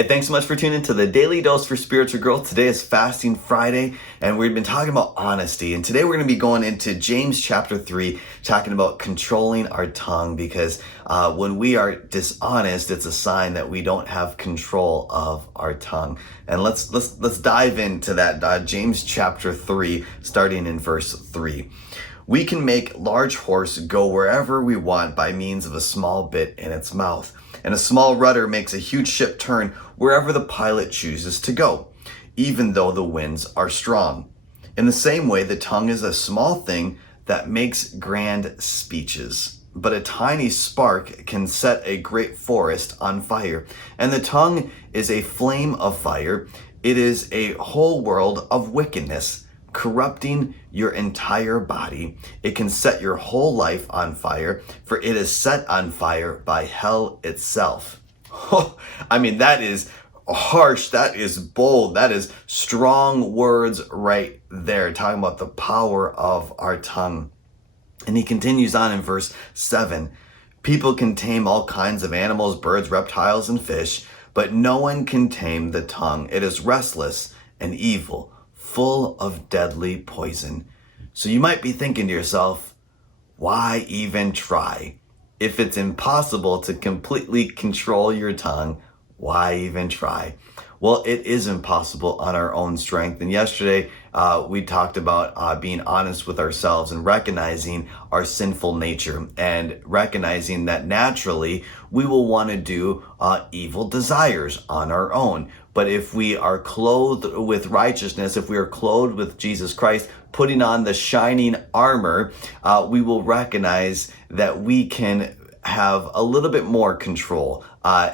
Hey, thanks so much for tuning into the Daily Dose for Spiritual Growth. Today is Fasting Friday, and we've been talking about honesty. And today we're going to be going into James chapter 3, talking about controlling our tongue, because when we are dishonest, it's a sign that we don't have control of our tongue. And let's dive into that. James chapter 3, starting in verse 3. We can make large horse go wherever we want by means of a small bit in its mouth. And a small rudder makes a huge ship turn wherever the pilot chooses to go, even though the winds are strong. In the same way, the tongue is a small thing that makes grand speeches. But a tiny spark can set a great forest on fire. And the tongue is a flame of fire. It is a whole world of wickedness, corrupting your entire body. It can set your whole life on fire, for it is set on fire by hell itself. I mean, that is harsh, that is bold, that is strong words right there, talking about the power of our tongue. And he continues on in verse 7. People can tame all kinds of animals, birds, reptiles, and fish, but no one can tame the tongue. It is restless and evil, full of deadly poison. So you might be thinking to yourself, why even try? If it's impossible to completely control your tongue, why even try? Well, it is impossible on our own strength. And yesterday, we talked about being honest with ourselves and recognizing our sinful nature and recognizing that naturally we will want to do evil desires on our own. But if we are clothed with righteousness, if we are clothed with Jesus Christ, putting on the shining armor, we will recognize that we can have a little bit more control,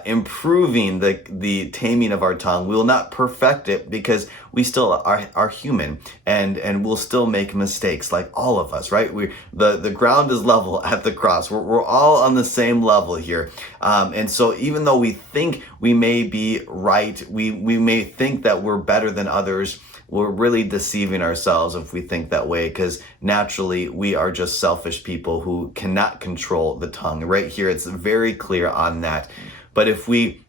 improving the taming of our tongue. We will not perfect it because we still are human and we'll still make mistakes like all of us, right? The ground is level at the cross. We're all on the same level here. And so even though we think we may be right, we may think that we're better than others, we're really deceiving ourselves if we think that way, because naturally we are just selfish people who cannot control the tongue. Right here, it's very clear on that. But if we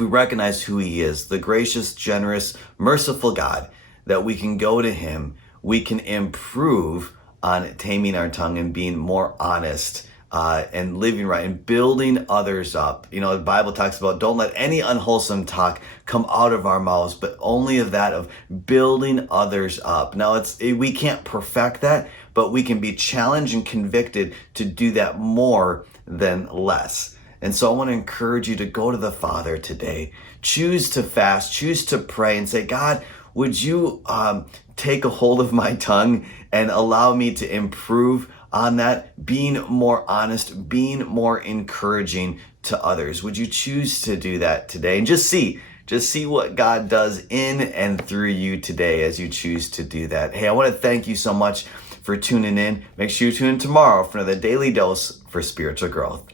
recognize who he is, the gracious, generous, merciful God, that we can go to him, we can improve on taming our tongue and being more honest and living right and building others up. You know, the Bible talks about don't let any unwholesome talk come out of our mouths, but only of that of building others up. Now, we can't perfect that, but we can be challenged and convicted to do that more than less. And so I want to encourage you to go to the Father today. Choose to fast, choose to pray and say, God, would you take a hold of my tongue and allow me to improve on that, being more honest, being more encouraging to others? Would you choose to do that today? And just see what God does in and through you today as you choose to do that. Hey, I want to thank you so much for tuning in. Make sure you tune in tomorrow for another Daily Dose for Spiritual Growth.